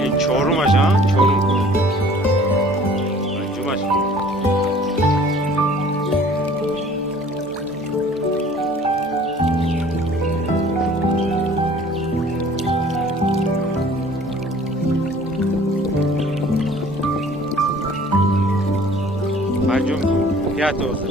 این چهارمش ها؟ چهارم پنجمش پنجم کو یا تو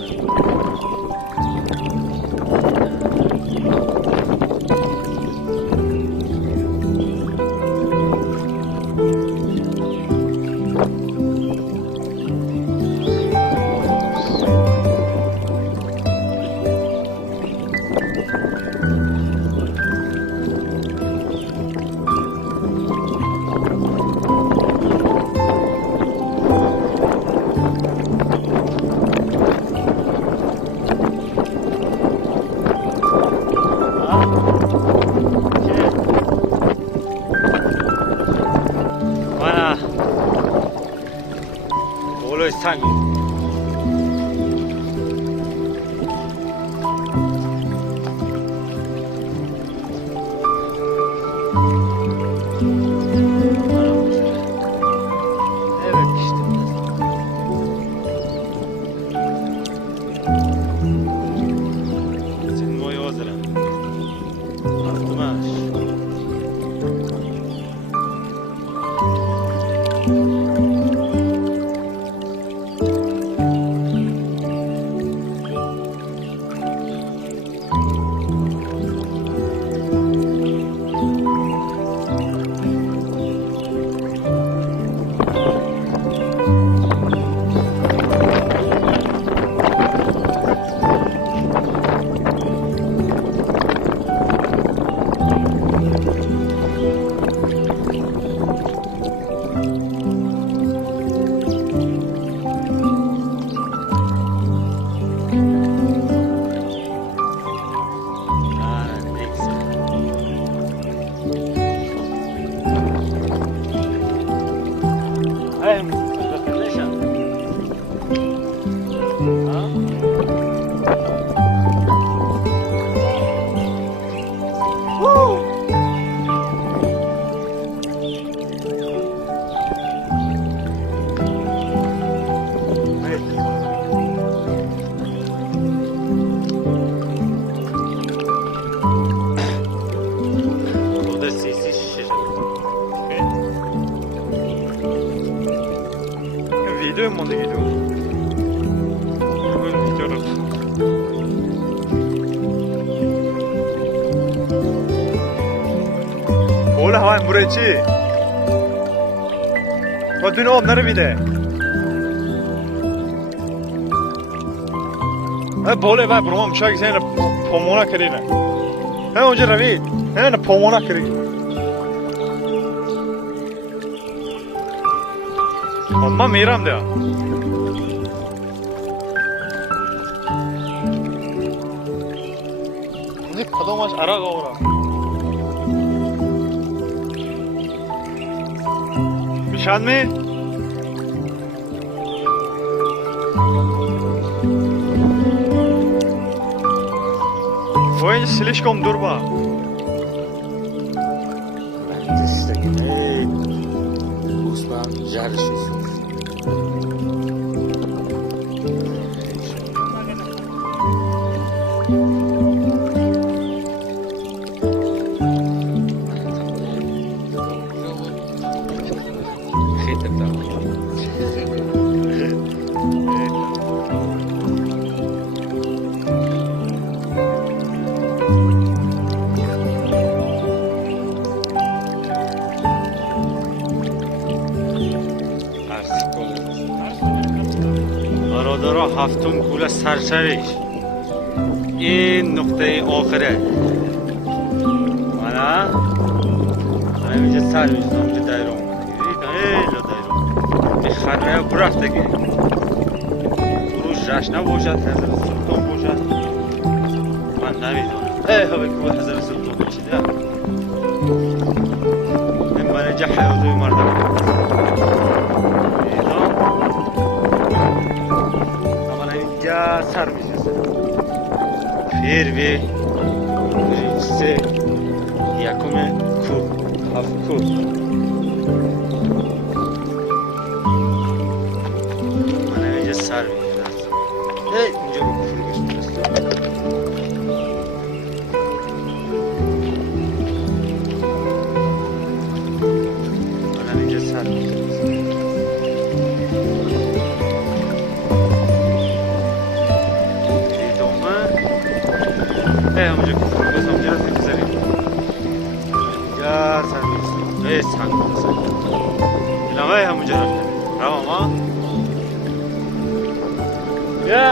بالای سنگ ویدیو مونده ویدیو رو بوله هایم بره چی؟ باید بین آب نره میده بوله باید برو ما مشاک زین پامونا کرینه اونجا روید پامونا کرینه من میرم ده اینجا کدامش عراق آورم بیشند می؟ اینجا سلیش کم دور با جرش برادرها هفتم کوله سرسریش این نقطه آخره من اینجا سر میشتم اینجا دایره اومد ایلا دایره این خرمه برفتگی فروش رش نباشد حضر سلطان باشد من نمیدونم هاوی کوه حضر سلطان باشید این من اینجا حیاضوی مردم سر میشسته پیر بی سه یکم کوه Afku. Mana اینجا سر میگیره. اینجا با کفر بشنست. mana اینجا سر میگیره. همونجا کفر بس همونجا رفتیم بزاریم یا سر میرسیم سنگ بزاریم الان همونجا رفتیم روان ما یا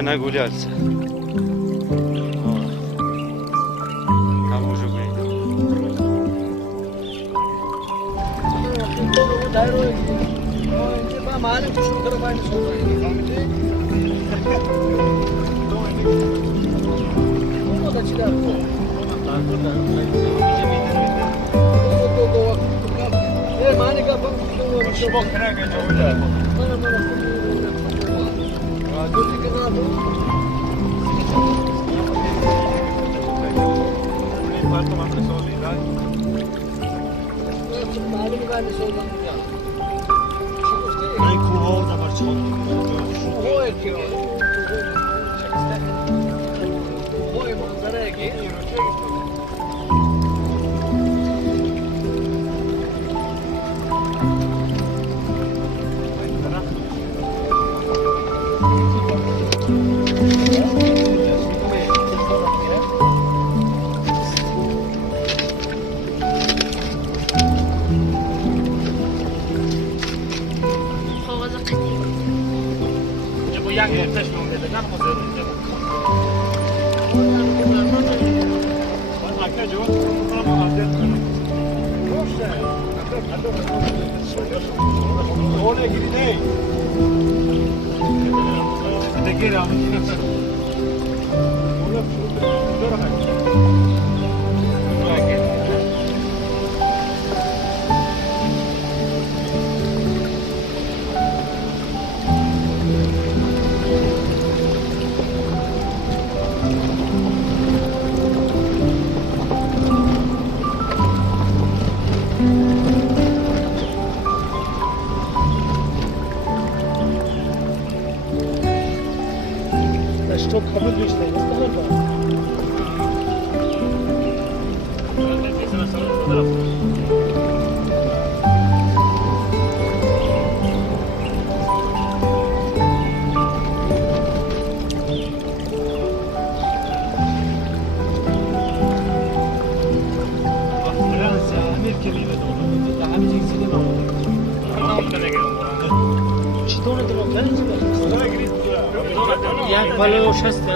Она гуляться. Там уже выйдет. Bu yan yol taşmam dedi. Ne yapacağız? Oraya gideyim. Tekrar alın. Stock kabul geçmeyin. İstemem ben. Jak balą szestę?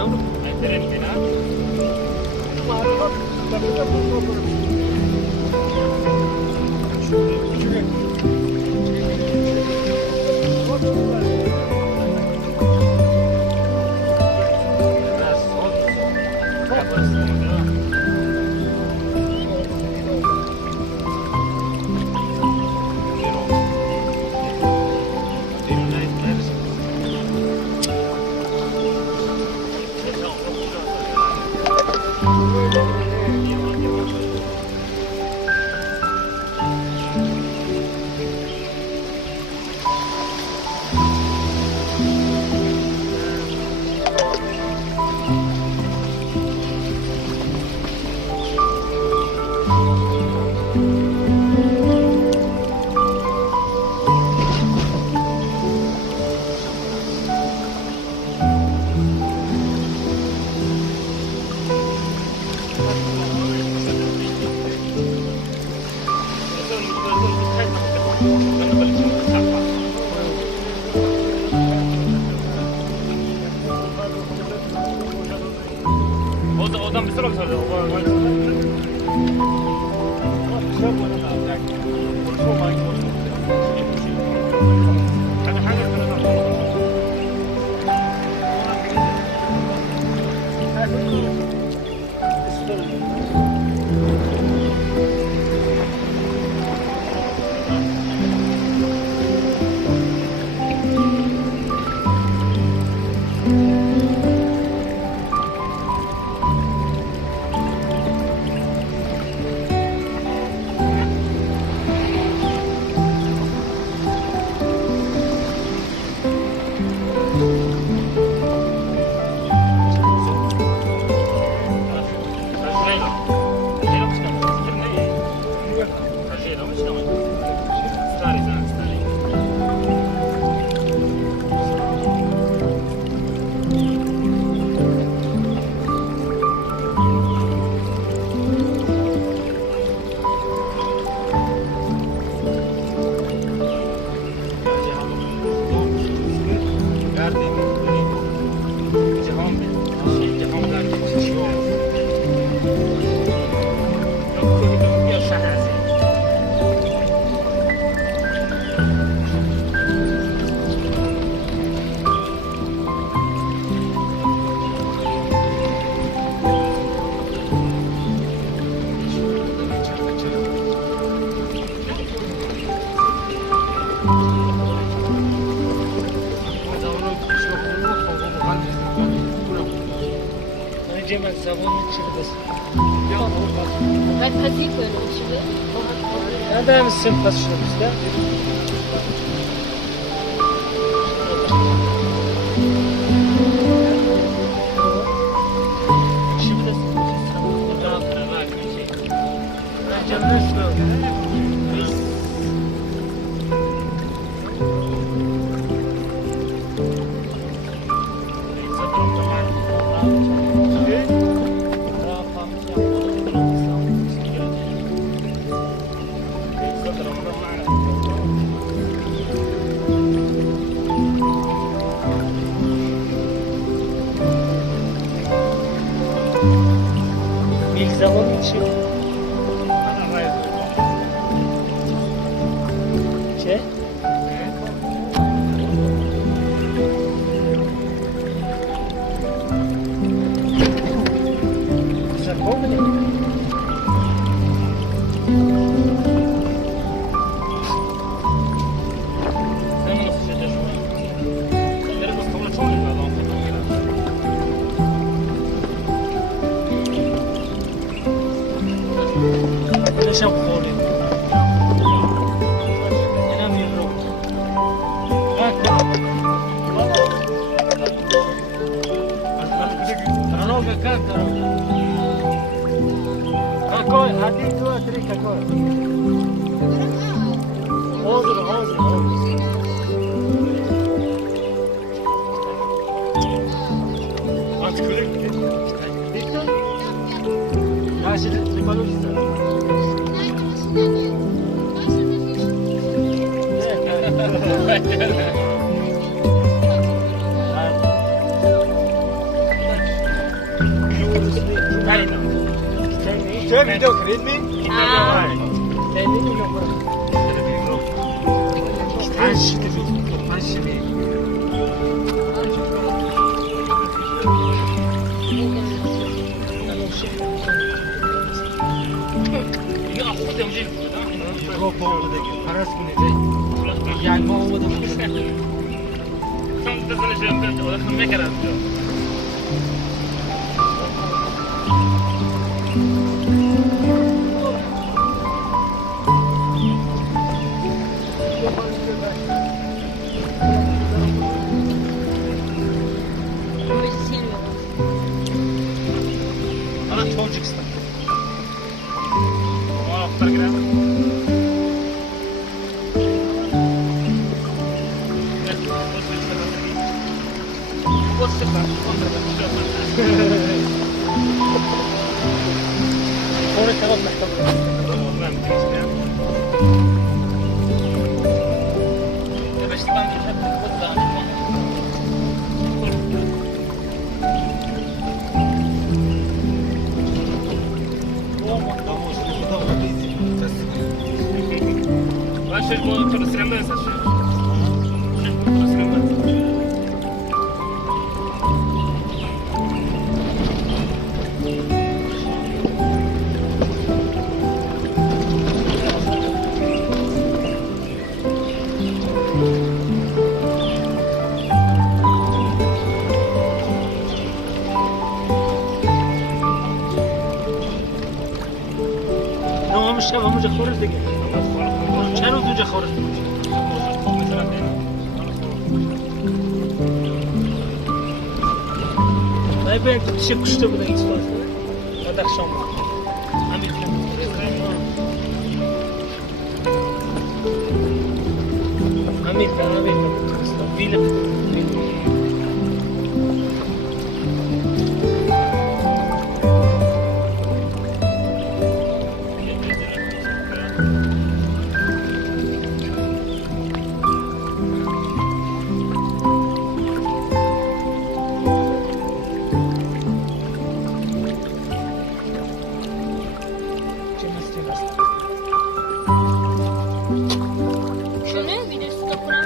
Oradan bir sıra mı sarıyor? Leyla. بعد پسی کنیم شده ندارم سیم پس شده bizde. İlk zaman için şey güzel oldu mu? Yaşam kolu. İnanmıyorum. Bak. Rano bekar karo. Kakoi, hadi tu atri kakoi. Hazır, hazır, hazır. At kırık. Bitti. Karşıda limanı tutar. Turn it down, read me. Sonra kalan همونجا خورش دیگه چند روز اونجا خورش باید باید چه کشته بودن این سوال کنه بدخشان بود Amerika Vila Şöyle bir de su kapıran.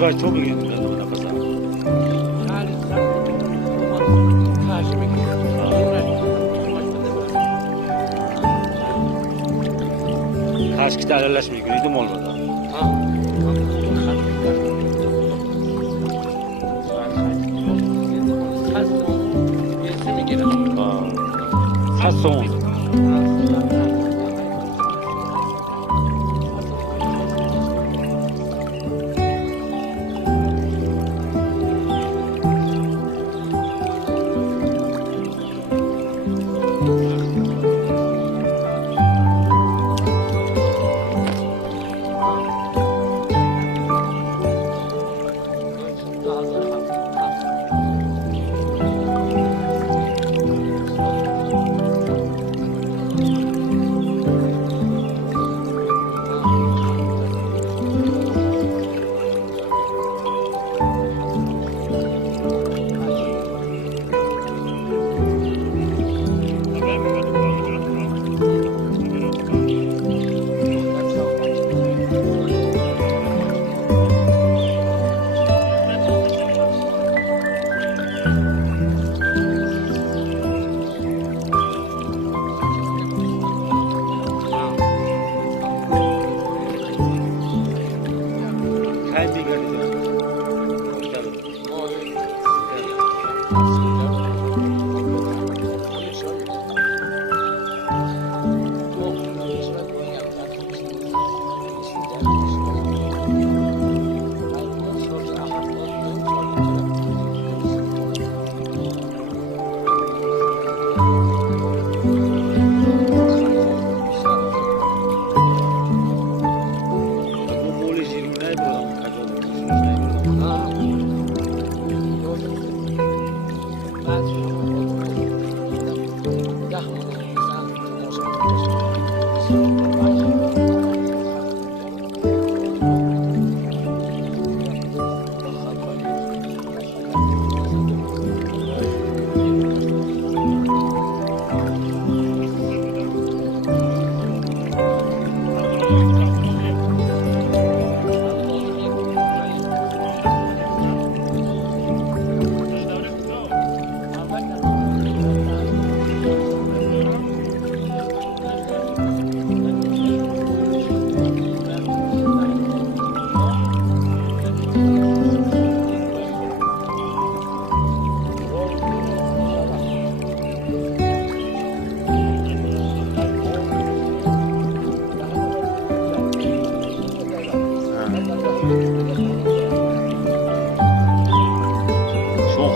و چو بگیم دادم نفسم کاش که دلالش میکنید و مال بده خستون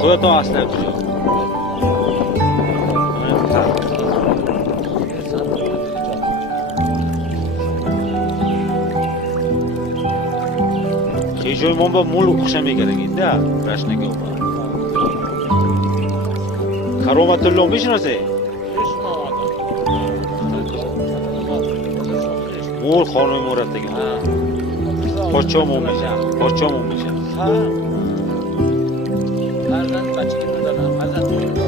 خودتون اصلا کجا خیلی من با مول خوشم میگردید نه رشنگی اومد کرامت الله میشناسه مول خانوی مورد دیگه پاچامون میشم فرزند بچه که دادم فرزند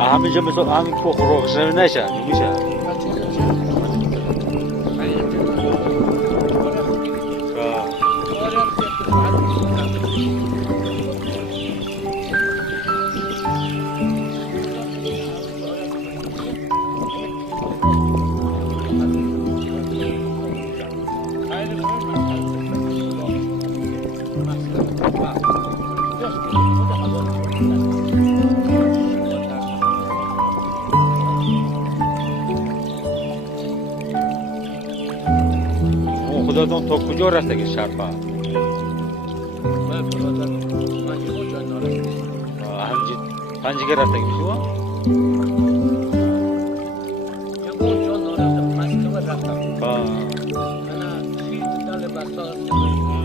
همینجا مثل همین روغشنه نشه میشه خدادون تا کجا رفته که شرپا؟ من برادر من یه جا نارسته همچی پنجگه رفته که میشوا؟ یه جا نارسته مسکه رفتم من خیلی دل بسا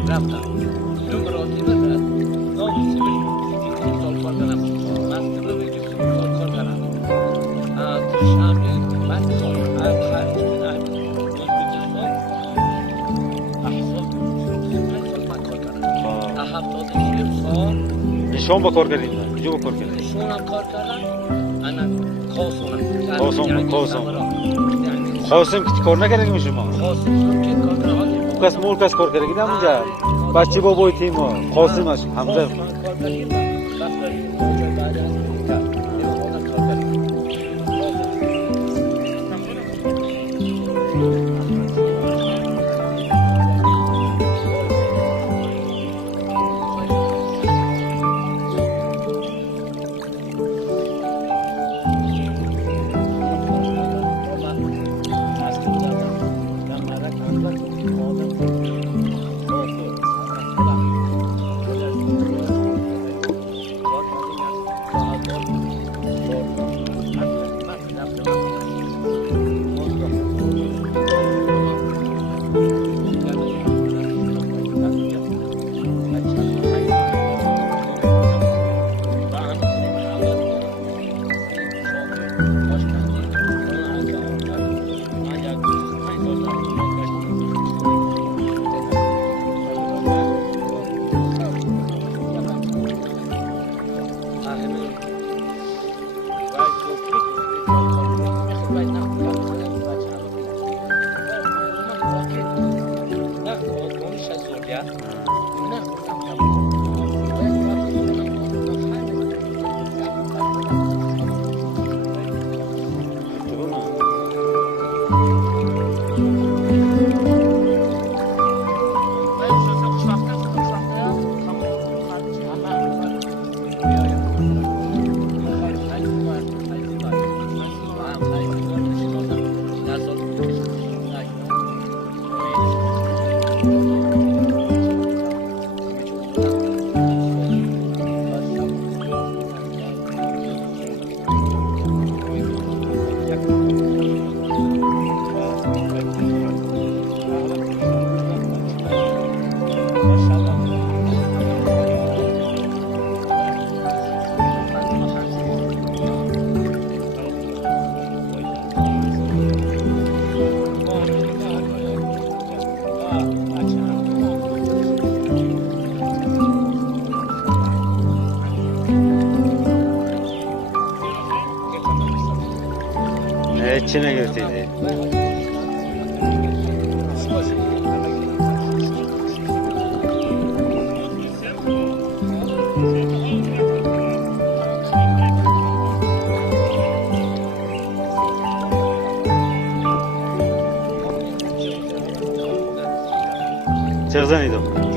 رفتم نمراتی بزد نام سیبیل سال کار دارم مسکه بگی سال کار دارم تو شامل من خرج شام با کار کردیم جو با کار کردیم شون کار کردن انا خاصونه خاصم خواستم که کار نکردیم شما خاصم که کار کردن کس مول کس کار کردیم اونجا بچه بابای تیم خواستمش حمزه کار کردیم بس بریم اونجا بعد از اونجا کار کردیم چی نگرفتیدی؟ چه زنیدم؟